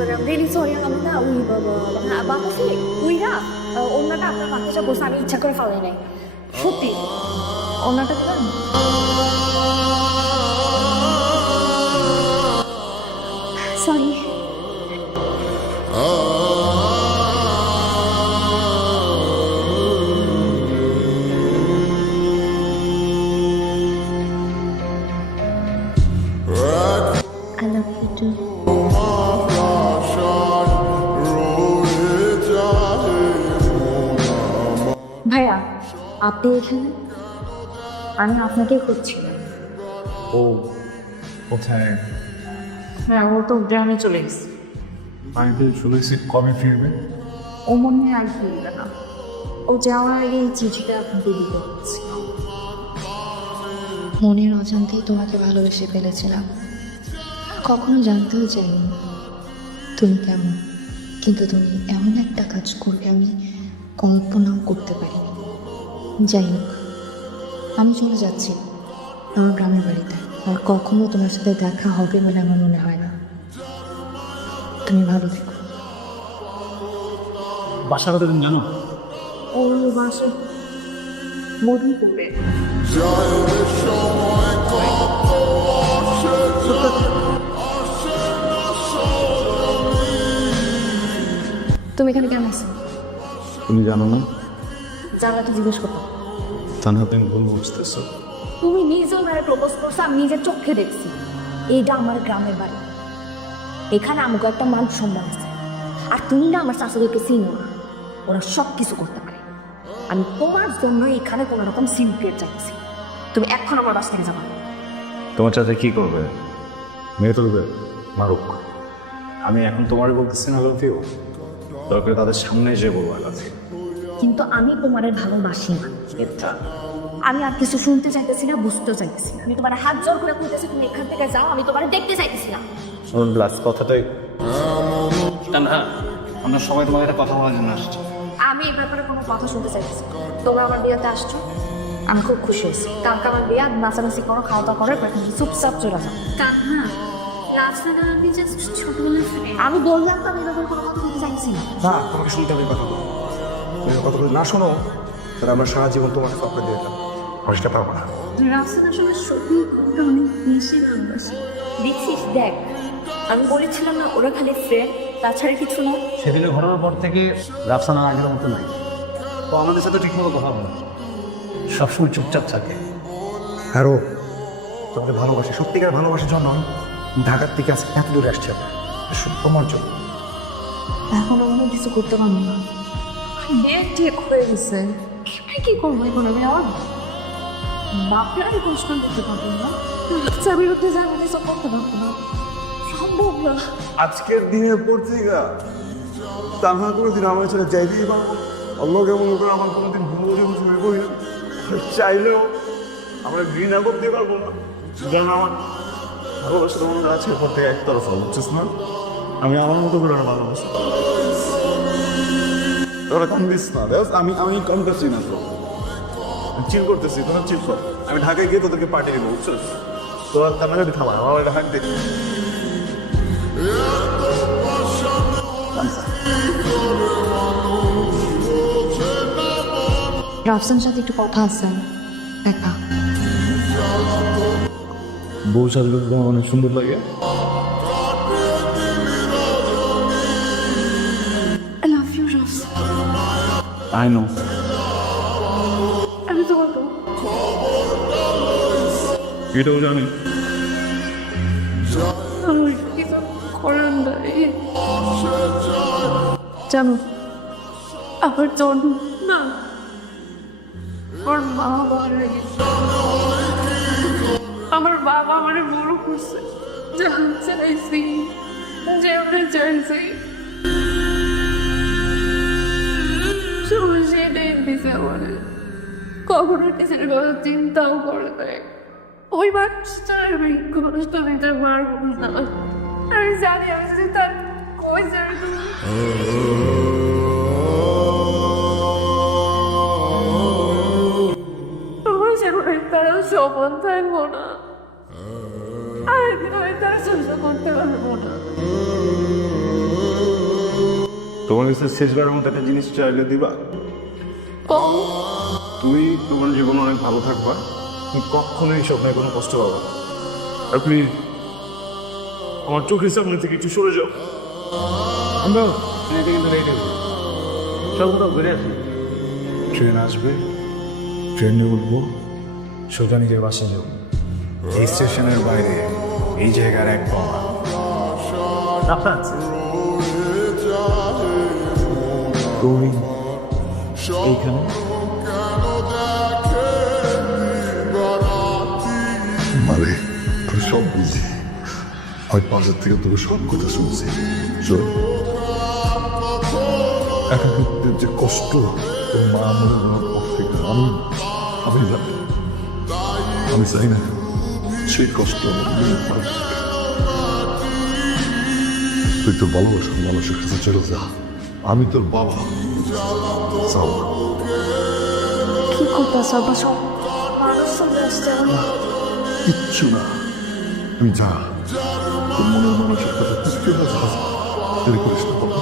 sorry, I'm really sorry. আমি না ওই বাতাসে উইরা ওনাটা আপনার বাতাসা বসে আমি ইচ্ছা করে ফালাই নাই, সত্যি ওনাটা দিলাম। Sorry. I love you too. ভাইয়া আপনি এখানে? আমি আপনাকে খুঁজছি। ও কোথায়? হ্যাঁ, ও তো গ্রামে চলে গেছে। আমি তো শুনেছি কবে ফিরবে। ও মনে হয় আর ফিরবে না। ও যাওয়ার আগে এই চিঠিটা আপনাকে দিতে হচ্ছে। মনের অজান্তেই তোমাকে ভালোবেসে ফেলেছিলাম, কখনো জানতেও চাইনি তুমি কেমন, কিন্তু তুমি এমন একটা কাজ করবে আমি কল্পনাও করতে পারিনি। যাই হোক, আমি চলে যাচ্ছি আমার গ্রামের বাড়িতে, আর কখনো তোমার সাথে দেখা হবে বলে আমার মনে হয় না। তুমি ভালো থেকো। বাসা কথা তুমি জানো? ওর বাসা মধুপুরে। তুমি এখানে কেন আসছো? তুমি জানো না? জানলা তো জিজ্ঞেস করতাম। তানহা তুমি ভুল বুঝতেছো। তুমি নিজে ওনারে প্রপোজ করছো, আমি নিজের চোখে দেখছি। এইটা আমার গ্রামের বাড়ি, এখানে আমাকে একটা মান সম্মান আছে। আর তুমি না আমার শাশুড়িকে চিনো না, ওরা সব কিছু করতে পারে। আমি তোমার জন্য এখানে কোনো রকম সিনক্রিয়েট চাইছি। তুমি এখন আমার বাসা থেকে যাবা। তোমার সাথে কি করবে? মেয়ে তুলবে? মারুক। আমি এখন তোমারই বলতেছি না গলতিও, দরকার তাদের সামনে যে বলবো আলাদা। কিন্তু আমি তোমার ভালোবাসি না। আমি আর কিছু শুনতে চাইতেছি না, বুঝতেও চাইতেছি না। আমি তোমার হাত জোর করে বলতেছি তুমি এখান থেকে যাও, আমি তোমার দেখতে চাইতেছি না। লাস্ট কথাটাই না, আমরা সবাই তোমার একটা কথা বলার জন্য আসছি। আমি এই ব্যাপারে কোনো কথা শুনতে চাইতেছি না। তোমরা আমার বিয়েতে আসছো, আমি খুব খুশি হয়েছি। কালকে আমার বিয়ে, নাচানাচি করো, খাওয়া দাওয়া করো, চুপচাপ চলে যাও। আমি বললাম তো আমি এরকম কোনো কথা বলতে চাইছি না। না, তোমাকে শুনতে হবে কথা বলো। তুমি কথা বলে না শোনো, তাহলে আমরা সারা জীবন তোমাকে ফাঁকা দিয়ে দিলাম, কষ্ট পাবো না। রাফসান আসলে সত্যি তোমাকে অনেক বেশি ভালোবাসি। দেখছিস, দেখ আমি বলেছিলাম না ওরা খালি ফ্রেন্ড, তাছাড়া কিছু না। সেদিনের ঘটনার পর থেকে রাফসানা আগের মতো নাই। তো আমাদের সাথে ঠিকমতো কথা বলে, সবসময় চুপচাপ থাকে। আরও তোমাকে ভালোবাসি, সত্যিকার ভালোবাসার জন্য আমি ঢাকার থেকে আজকে এত দূরে আসছি। শুধু তোমার জন্য। এখন অন্য কিছু করতে পারবো না। বিয়ে ঠিক হয়ে গেছে, কি করবো এখন আমি? আমার বাপরা আমি কষ্ট করতে পারবো না, বাচ্চার বিরুদ্ধে যাবো কিছু করতে পারবো না, সম্ভব না। আজকের দিনের পর থেকে তানহা কোনোদিন আমার ছেলে যাইতেই পারবো। অল্লাহ কেমন করে আমার কোনোদিন ভুল শুনে করি না, চাইলেও আমরা ঘৃণা করতে পারবো না। যেন আমার ভালোবাসা তোমার আছে ওপর থেকে একতরফা, বুঝছিস না? আমি আমার মতো করে আর ভালোবাসি। তোরা কান্দিস না, আমি কান্দাচ্ছি না, তো চিল করতেছি, তোরা চিল কর। আমি ঢাকায় গিয়ে তোদেরকে পাঠিয়ে দেবো, বুঝছিস? তোরা কান্নাকাটি থামা, আমার এটা হাত দেখি। রাফসানের সাথে একটু কথা আছে, দেখা। বউ সাজলে তোমার অনেক সুন্দর লাগে। I love you, Rafsan. I know. আমি তোমাকে এটাও জানি। আমার কিছু করার নাই। জানো, আমার জন্ম না, আমার মা মারা গেছে। আমার বাবা আমার বড় করছে, যা চাইছি যেমন চাইছি সবাই সেটাই দিছে আমার। কখনো নিজের কথা চিন্তাও করে দেয়। ওই বাচ্চাটার আমি কষ্ট দিতে পারবো না। আমি জানি আমি যদি তার কই যাবে পারবো না, আরেকদিন আমি তার সহ্য করতে পারবো না। তোমার কাছে শেষবারের মতো একটা জিনিস চাইলে দিবা? কম তুমি তোমার জীবন অনেক ভালো থাকবা, তুমি কখনোই স্বপ্নে কোনো কষ্ট পাবা না। আপনি আমার চোখের সামনে থেকে একটু সরে যাও। আমরা কিন্তু রেডি সবগুলো ঘুরে আসি। ট্রেন আসবে, ট্রেনে উঠবো, সোজা নিজের বাসায় যাবো। এই স্টেশনের বাইরে এই জায়গার এক কমা তুমি এইখানে মানে তুই সব বুঝি, আমি পাশের থেকে তোকে সব কথা শুনছি। শোন, একাকিত্বের যে কষ্ট তোর মা মনে হওয়ার পর থেকে আমি জানি। আমি চাই না সেই কষ্ট আমার মেয়ের পার থেকে। তুই তোর ভালোবাসার মানুষের কাছে চলে যা, আমি তোর বাবা। যাও। কি করতে সব সব মানুষ চলে আসছে কিচ্ছু না, তুই যা, তোর মনের মানুষের কাছে তুই চলে যা। দেরি করিস না বাবা।